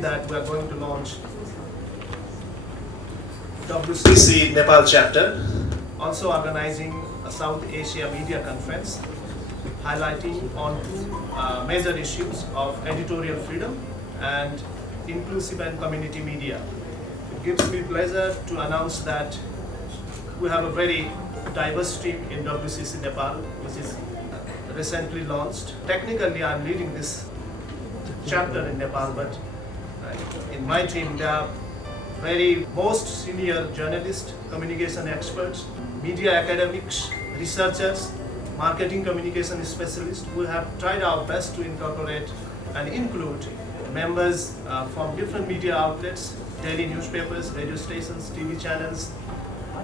that we are going to launch WCC Nepal chapter, also organizing a South Asia Media Conference, highlighting on two major issues of editorial freedom and inclusive and community media. It gives me pleasure to announce that we have a very diverse team in WCC Nepal, which is recently launched. Technically, I'm leading this chapter in Nepal, but in my team, there are very most senior journalists, communication experts, media academics, researchers, marketing communication specialists. We have tried our best to incorporate and include members from different media outlets, daily newspapers, radio stations, TV channels,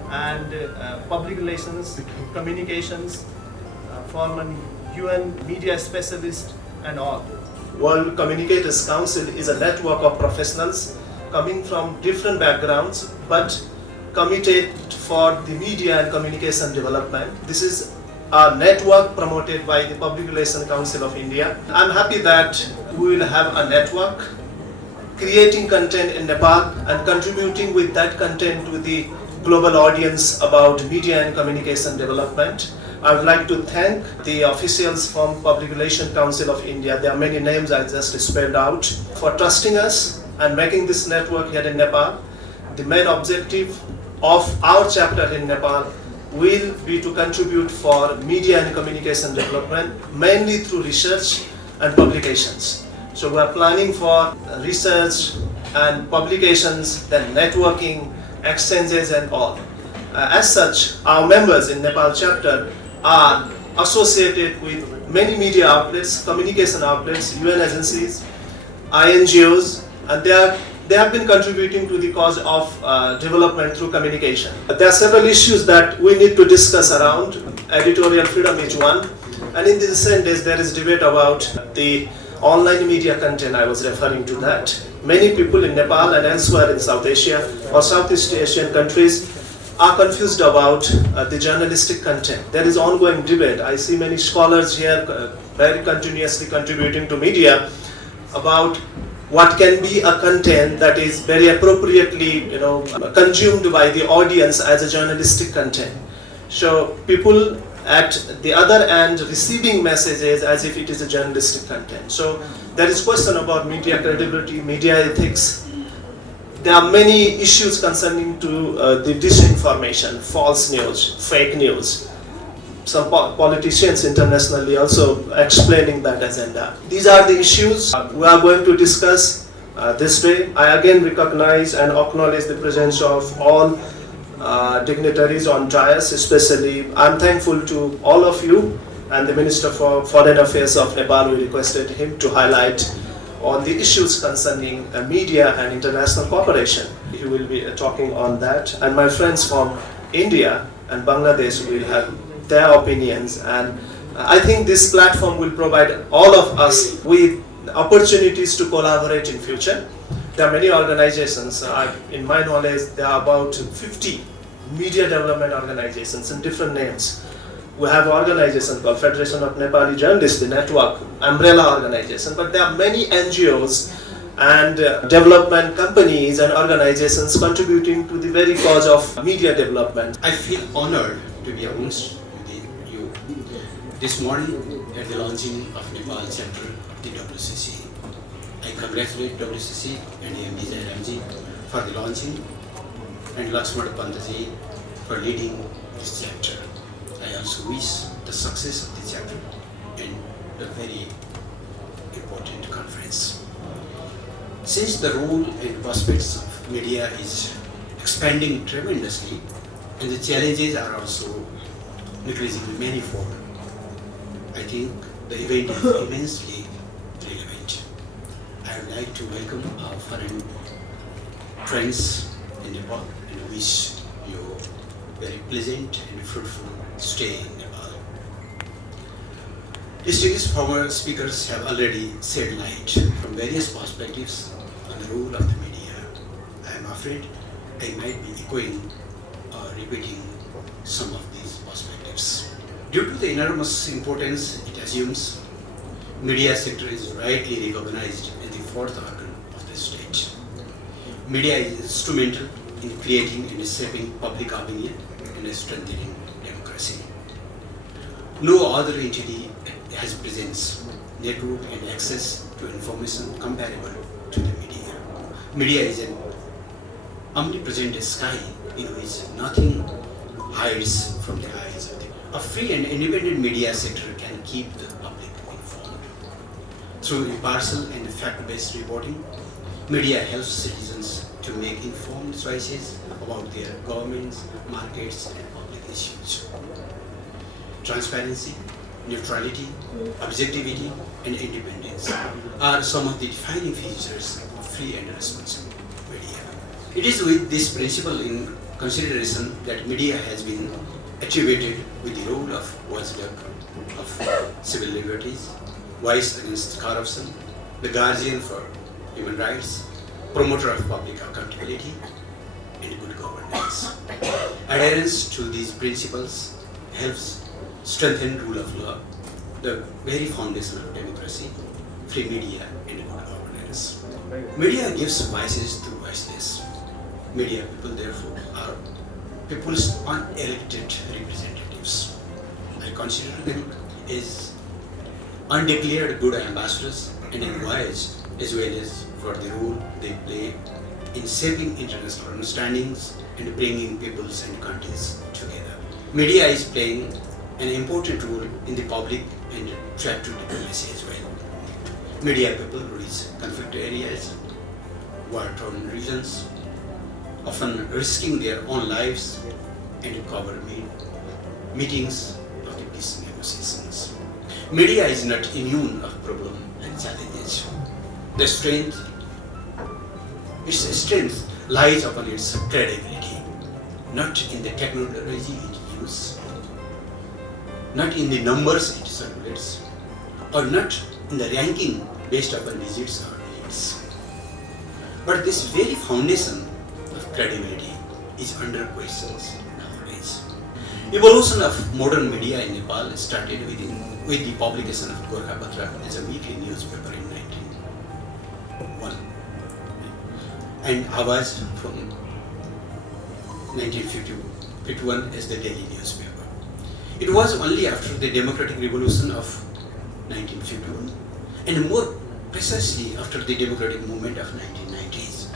and public relations, communications, former UN media specialists, and all. World Communicators Council is a network of professionals coming from different backgrounds but committed for the media and communication development. This is a network promoted by the Public Relations Council of India. I'm happy that we will have a network creating content in Nepal and contributing with that content to the global audience about media and communication development. I would like to thank the officials from Public Relations Council of India, there are many names I just spelled out, for trusting us and making this network here in Nepal. The main objective of our chapter in Nepal will be to contribute for media and communication development, mainly through research and publications. So we are planning for research and publications, then networking, exchanges and all. As such, our members in Nepal chapter are associated with many media outlets, communication outlets, UN agencies, INGOs, and they have been contributing to the cause of development through communication. There are several issues that we need to discuss around. Editorial freedom is one, and in the recent days there is debate about the online media content. I was referring to that. Many people in Nepal and elsewhere in South Asia or Southeast Asian countries are confused about the journalistic content. There is ongoing debate. I see many scholars here very continuously contributing to media about what can be a content that is very appropriately consumed by the audience as a journalistic content. So people at the other end receiving messages as if it is a journalistic content. So there is question about media credibility, media ethics. There are many issues concerning to the disinformation, false news, fake news. Some politicians internationally also explaining that agenda. These are the issues we are going to discuss this day. I again recognize and acknowledge the presence of all dignitaries on dais, especially I'm thankful to all of you and the Minister for Foreign Affairs of Nepal. We requested him to highlight on the issues concerning media and international cooperation. He will be talking on that, and my friends from India and Bangladesh will have their opinions, and I think this platform will provide all of us with opportunities to collaborate in future. There are many organizations, in my knowledge there are about 50 media development organizations in different names. We have an organization called Federation of Nepali Journalists, the network, umbrella organization, but there are many NGOs and development companies and organizations contributing to the very cause of media development. I feel honored to be amongst you this morning at the launching of Nepal chapter of the WCC. I congratulate WCC and MD Jairamji for the launching and Lakshman Pantaji for leading this chapter. I also wish the success of the chapter and the very important conference. Since the role and prospects of media is expanding tremendously and the challenges are also increasingly manifold, I think the event is immensely relevant. I would like to welcome our foreign friends in Nepal and wish you very pleasant and fruitful stay in Nepal. Distinguished former speakers have already shed light from various perspectives on the role of the media. I am afraid I might be echoing or repeating some of these perspectives. Due to the enormous importance it assumes, media sector is rightly recognized as the fourth organ of the state. Media is instrumental in creating and shaping public opinion and strengthening democracy. No other entity has presence, network and access to information comparable to the media. Media is an omnipresent sky in which nothing hides from the eyes of the. A free and independent media sector can keep the public informed. Through impartial and fact-based reporting, media helps citizens to make informed choices about their governments, markets, and public issues. Transparency, neutrality, objectivity, and independence are some of the defining features of free and responsible media. It is with this principle in consideration that media has been attributed with the role of watchdog of civil liberties, voice against corruption, the guardian for human rights, promoter of public accountability, and good governance. Adherence to these principles helps strengthen rule of law, the very foundation of democracy, free media, and good governance. Media gives voices to voiceless. Media people, therefore, are people's unelected representatives. I consider them as undeclared good ambassadors and envoys, as well as for the role they play in shaping international understandings and bringing peoples and countries together. Media is playing an important role in the public and threat to diplomacy as well. Media people reach conflict areas, war-torn regions, often risking their own lives, and cover meetings of the peace negotiations. Media is not immune of problems and challenges. Its strength lies upon its credibility, not in the technology it uses, not in the numbers it circulates, or not in the ranking based upon digits or dates. But this very foundation of credibility is under questions nowadays. Evolution of modern media in Nepal started with the publication of Gorkhapatra as a weekly newspaper in 1901 and Awaz from 1951 as the daily newspaper. It was only after the democratic revolution of 1951 and more precisely after the democratic movement of 1990s,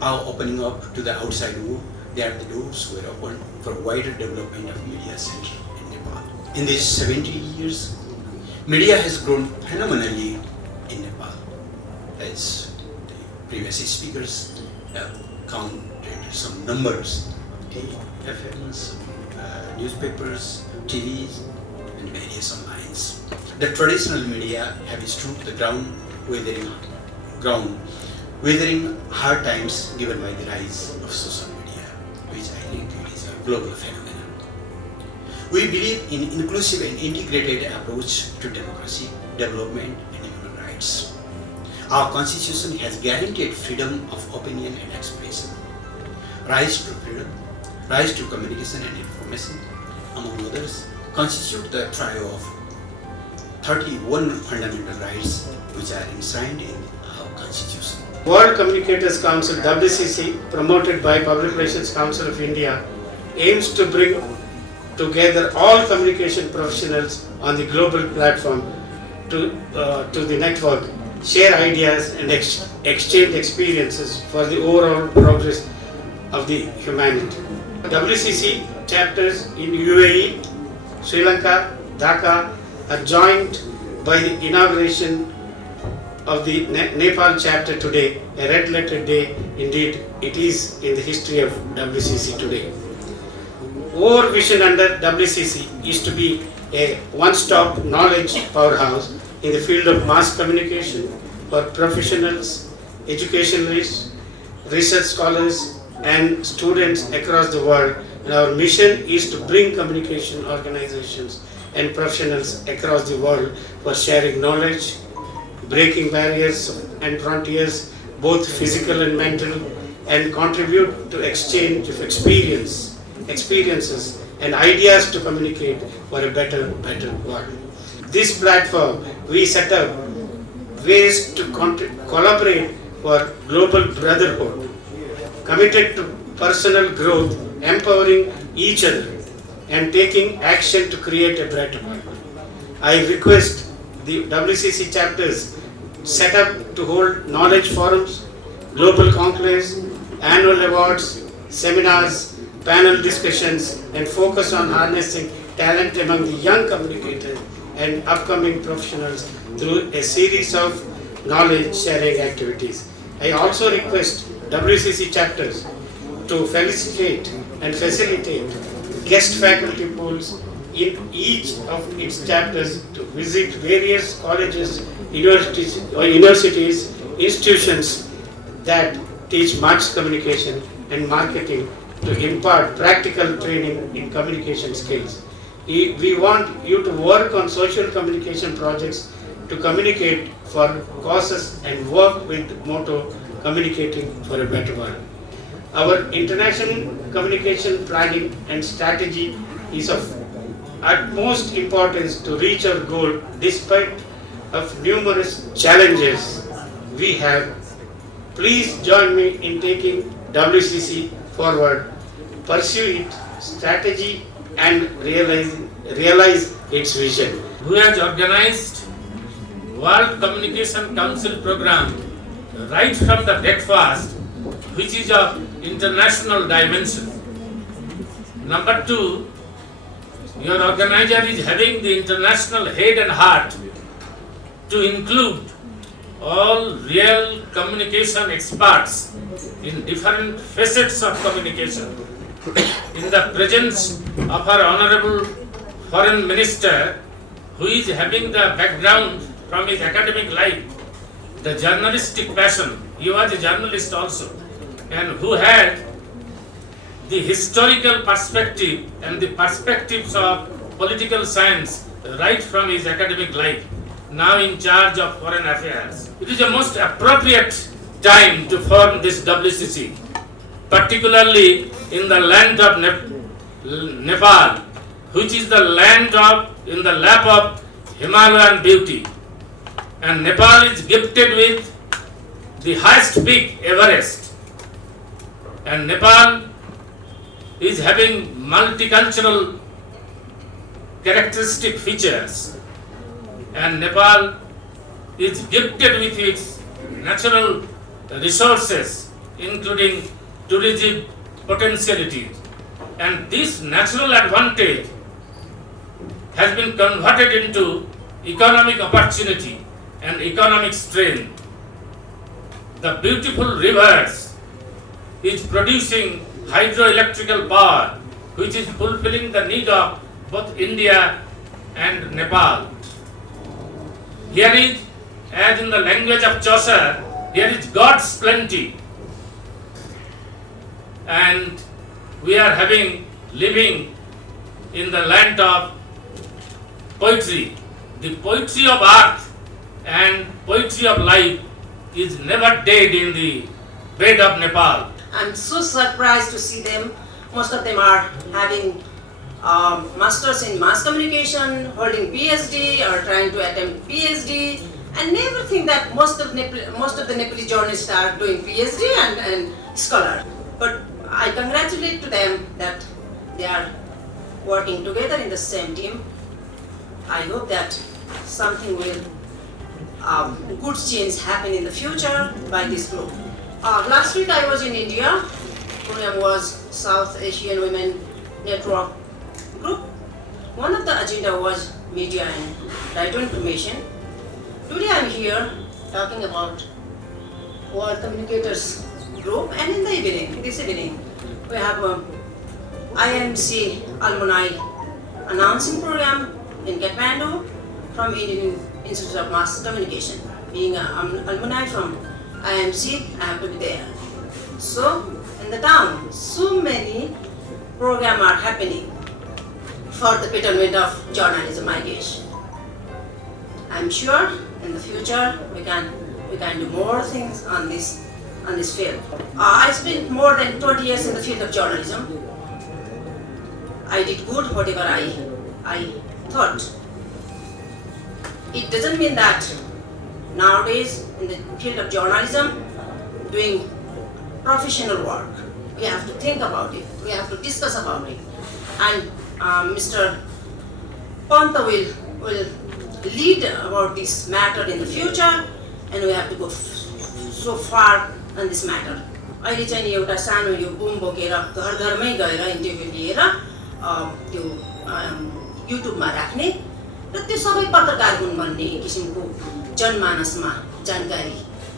our opening up to the outside world, that the doors were opened for wider development of media center in Nepal. In these 70 years, media has grown phenomenally in Nepal, as the previous speakers have counted some numbers of the FMs, newspapers, TVs, and various onlines. The traditional media have stood the ground, weathering hard times given by the rise of social media, which I think is a global phenomenon. We believe in inclusive and integrated approach to democracy, development, and human rights. Our constitution has guaranteed freedom of opinion and expression, rights to freedom, rights to communication and information, among others, constitute the trio of 31 fundamental rights which are enshrined in our constitution. World Communicators Council WCC, promoted by Public Relations Council of India, aims to bring together all communication professionals on the global platform to the network, share ideas and exchange experiences for the overall progress of the humanity. WCC chapters in UAE, Sri Lanka, Dhaka are joined by the inauguration of the Nepal chapter today, a red letter day. Indeed, it is in the history of WCC today. Our vision under WCC is to be a one-stop knowledge powerhouse in the field of mass communication for professionals, educationalists, research scholars, and students across the world. And our mission is to bring communication organizations and professionals across the world for sharing knowledge, breaking barriers and frontiers, both physical and mental, and contribute to exchange of experiences and ideas to communicate for a better world. This platform we set up ways to collaborate for global brotherhood committed to personal growth, empowering each other, and taking action to create a brighter world. I request the WCC chapters set up to hold knowledge forums, global conclaves, annual awards, seminars, panel discussions, and focus on harnessing talent among the young communicators and upcoming professionals through a series of knowledge sharing activities. I also request WCC chapters to felicitate and facilitate guest faculty pools in each of its chapters to visit various colleges, universities, institutions that teach mass communication and marketing to impart practical training in communication skills. We want you to work on social communication projects to communicate for causes and work with motto communicating for a better world. Our international communication planning and strategy is of utmost importance to reach our goal despite of numerous challenges we have. Please join me in taking WCC forward, pursue its strategy and realize its vision. Who has organized World Communication Council program right from the breakfast, which is of international dimension. Number 2, your organizer is having the international head and heart to include all real communication experts in different facets of communication. In the presence of our Honorable Foreign Minister, who is having the background from his academic life, the journalistic passion, he was a journalist also, and who had the historical perspective and the perspectives of political science right from his academic life, now in charge of foreign affairs. It is the most appropriate time to form this WCC, particularly in the land of Nepal, which is the land in the lap of Himalayan beauty. And Nepal is gifted with the highest peak, Everest. And Nepal is having multicultural characteristic features. And Nepal is gifted with its natural resources, including tourism potentiality. And this natural advantage has been converted into economic opportunity and economic strength. The beautiful rivers is producing hydroelectrical power, which is fulfilling the need of both India and Nepal. Here is, as in the language of Chaucer, here is God's plenty. And we are living in the land of poetry. The poetry of earth and poetry of life is never dead in the bed of Nepal. I'm so surprised to see them. Most of them are having masters in mass communication, holding PhD or trying to attempt PhD, and never think that most of the Nepali journalists are doing PhD and scholar. But I congratulate to them that they are working together in the same team. I hope that something will good change happen in the future by this group. Last week I was in India. Program was South Asian Women Network Group. One of the agenda was media and right to information. Today I am here talking about World Communicators Group, and in the evening, this evening, we have a IMC alumni announcing program in Kathmandu from Indian Institute of Mass Communication. Being an alumni from IMC, I have to be there. So, in the town, so many programs are happening for the betterment of journalism, I guess. I'm sure in the future we can do more things on this field. I spent more than 20 years in the field of journalism. I did good whatever I thought. It doesn't mean that nowadays in the field of journalism doing professional work. We have to think about it. We have to discuss about it. And Mr. Panta will lead about this matter in the future, and we have to go so far on this matter. अहिले चाहिँ नि एउटा सानो यो बुम बोकेर घर घरमै गएर interview लिएर त्यो युट्युबमा राख्ने र त्यो सबै पत्रकार हुन् भन्ने किसिमको जनमानसमा जानकारी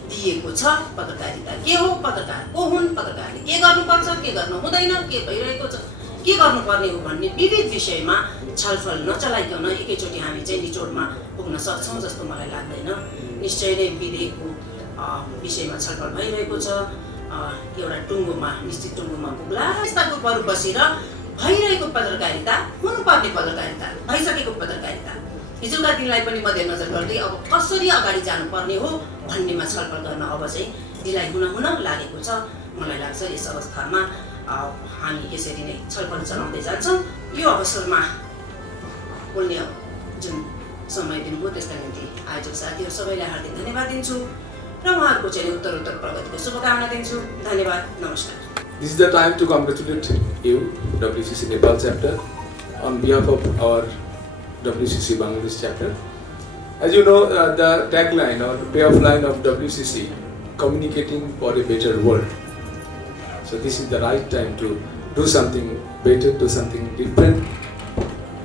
दिएको छ। पत्रकारिता के हो, पत्रकार को हुन्, पत्रकारले के गर्नुपर्छ, के गर्नु हुँदैन, के भइरहेको छ, के गर्नुपर्ने हो भन्ने विविध विषयमा छलफल नचलाइकन एकैचोटि हामी चाहिँ निचोडमा पुग्न सक्छौँ जस्तो मलाई लाग्दैन। निश्चय नै विधेयकको विषयमा छलफल भइरहेको छ। एउटा टुङ्गोमा निश्चित टुङ्गोमा पुग्ला। यस्ता ग्रुपहरू बसेर भइरहेको पत्रकारिता, हुनुपर्ने पत्रकारिता, भइसकेको पत्रकारिता हिजोका दिनलाई पनि मध्यनजर गर्दै अब कसरी अगाडि जानुपर्ने हो भन्नेमा छलफल गर्न अब चाहिँ ढिलाइ हुन लागेको छ। मलाई लाग्छ यस अवस्थामा हामी यसरी नै छलफल चलाउँदै जान्छौँ। यो अवसरमा बोल्ने जुन समय दिनुभयो त्यसका निम्ति आयोजक साथीहरू सबैलाई हार्दिक धन्यवाद दिन्छु र उहाँहरूको चाहिँ उत्तरोत्तर प्रगतिको शुभकामना दिन्छु। धन्यवाद, नमस्कार। This is the time to congratulate you, WCC Nepal chapter, on behalf of our WCC Bangladesh chapter. As you know, the tagline or payoff line of WCC, communicating for a better world. So this is the right time to do something better, do something different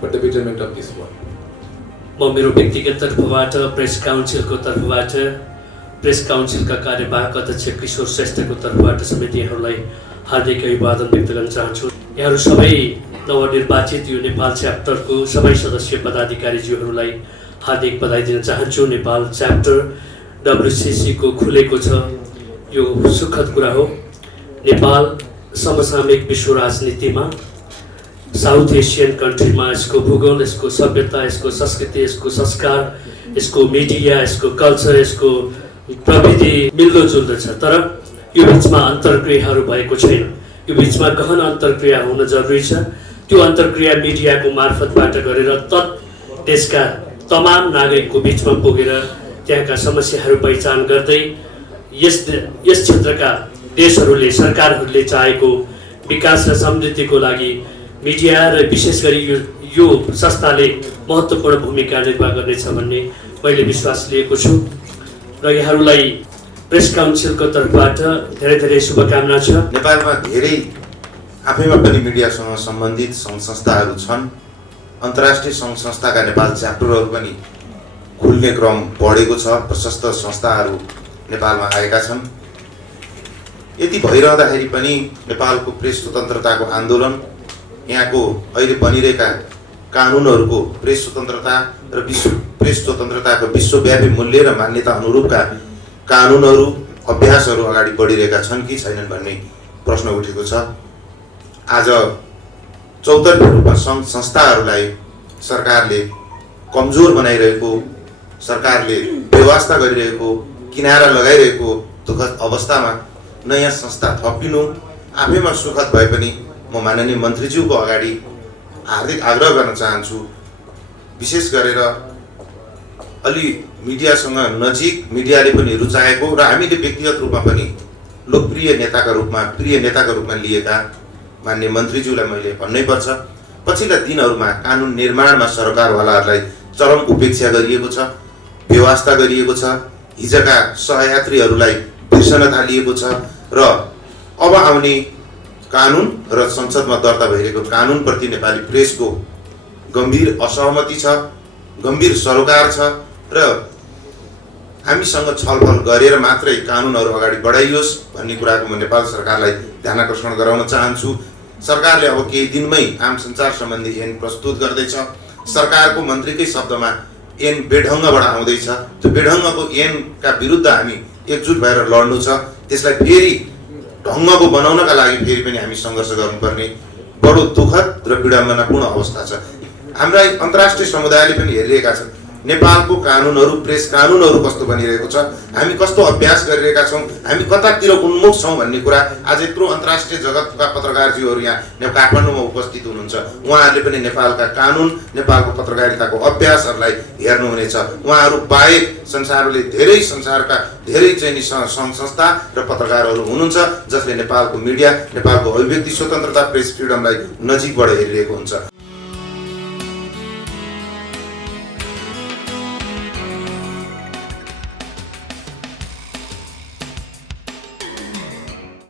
for the betterment of this world. म मेरो व्यक्तिगत तर्फबाट press काउन्सिलको तर्फबाट press काउन्सिलका कार्यवाहक अध्यक्ष किशोर श्रेष्ठको तर्फबाट समेत यहाँहरूलाई हार्दिक अभिवादन व्यक्त गर्न चाहन्छु। यहाँहरू सबै नवनिर्वाचित यो नेपाल च्याप्टरको सबै सदस्य पदाधिकारीज्यूहरूलाई हार्दिक बधाई दिन चाहन्छु। नेपाल च्याप्टर WCC को खुलेको छ, यो सुखद कुरा हो। नेपाल समसामयिक विश्व राजनीतिमा साउथ एसियन कन्ट्रीमा यसको भूगोल, यसको सभ्यता, यसको संस्कृति, यसको संस्कार, यसको मिडिया, यसको कल्चर, यसको प्रविधि मिल्दोजुल्दो छ। तर यो बिचमा अन्तर्क्रियाहरू भएको छैन। यो बिचमा गहन अन्तर्क्रिया हुन जरुरी छ। त्यो अन्तर्क्रिया मिडियाको मार्फतबाट गरेर देशका तमाम नागरिकको बिचमा पुगेर त्यहाँका समस्याहरू पहिचान गर्दै यस क्षेत्रका देशहरूले, सरकारहरूले चाहेको विकास र समृद्धिको लागि मिडिया र विशेष गरी यो संस्थाले महत्त्वपूर्ण भूमिका निर्वाह गर्नेछ भन्ने मैले विश्वास लिएको छु र यहाँहरूलाई प्रेस काउन्सिलको तर्फबाट धेरै धेरै शुभकामना छ। नेपालमा धेरै आफैमा पनि मिडियासँग सम्बन्धित सङ्घ संस्थाहरू छन्। अन्तर्राष्ट्रिय सङ्घ संस्थाका नेपाल च्याप्टरहरू पनि खुल्ने क्रम बढेको छ। प्रशस्त संस्थाहरू नेपालमा आएका छन्। यति भइरहँदाखेरि पनि नेपालको प्रेस स्वतन्त्रताको आन्दोलन, यहाँको अहिले बनिरहेका कानुनहरूको प्रेस स्वतन्त्रता र प्रेस स्वतन्त्रताको विश्वव्यापी मूल्य र मान्यता अनुरूपका कानुनहरू, अभ्यासहरू अगाडि बढिरहेका छन् कि छैनन् भन्ने प्रश्न उठेको छ। आज चौतर्फी रूपमा सङ्घ संस्थाहरूलाई सरकारले कमजोर बनाइरहेको, सरकारले व्यवस्था गरिरहेको, किनारा लगाइरहेको दुःखद अवस्थामा नयाँ संस्था थपिनु आफैमा सुखद भए पनि म माननीय मन्त्रीज्यूको अगाडि हार्दिक आग्रह गर्न चाहन्छु। विशेष गरेर अलि मिडियासँग नजिक, मिडियाले पनि रुचाएको र हामीले व्यक्तिगत रूपमा पनि लोकप्रिय नेताका रूपमा, प्रिय नेताका रूपमा लिएका माननीय मन्त्रीज्यूलाई मैले भन्नै पर्छ। पछिल्ला दिनहरूमा कानुन निर्माणमा सरकारवालाहरूलाई चरम उपेक्षा गरिएको छ, व्यवस्था गरिएको छ। हिजोका सहयात्रीहरूलाई बिर्सन थालिएको छ र अब आउने कानुन र संसदमा दर्ता भइरहेको कानुनप्रति नेपाली प्रेसको गम्भीर असहमति छ, गम्भीर सरोकार छ र हामीसँग छलफल गरेर मात्रै कानुनहरू अगाडि बढाइयोस् भन्ने कुराको म नेपाल सरकारलाई ध्यानाकर्षण गराउन चाहन्छु। सरकारले अब केही दिनमै आम सञ्चार सम्बन्धी ऐन प्रस्तुत गर्दैछ। सरकारको मन्त्रीकै शब्दमा ऐन बेढङ्गबाट आउँदैछ। त्यो बेढङ्गको ऐनका विरुद्ध हामी एकजुट भएर लड्नु छ। त्यसलाई फेरि ढङ्गको बनाउनका लागि फेरि पनि हामी सङ्घर्ष गर्नुपर्ने बडो दुःखद र विडम्बनापूर्ण अवस्था छ। हाम्रा अन्तर्राष्ट्रिय समुदायले पनि हेरिरहेका छन्। नेपालको कानुनहरू प्रेस कानुनहरू कस्तो बनिरहेको छ, हामी कस्तो अभ्यास गरिरहेका छौँ, हामी कतातिर उन्मुख छौँ भन्ने कुरा आज यत्रो अन्तर्राष्ट्रिय जगतका पत्रकारज्यूहरू यहाँ काठमाडौँमा उपस्थित हुनुहुन्छ। उहाँहरूले पनि नेपालका कानुन, नेपालको पत्रकारिताको अभ्यासहरूलाई हेर्नुहुनेछ। उहाँहरू बाहेक संसारका धेरै चाहिँ नि सङ्घ संस्था र पत्रकारहरू हुनुहुन्छ जसले नेपालको मिडिया, नेपालको अभिव्यक्ति स्वतन्त्रता, प्रेस फ्रिडमलाई नजिकबाट हेरिरहेको हुन्छ।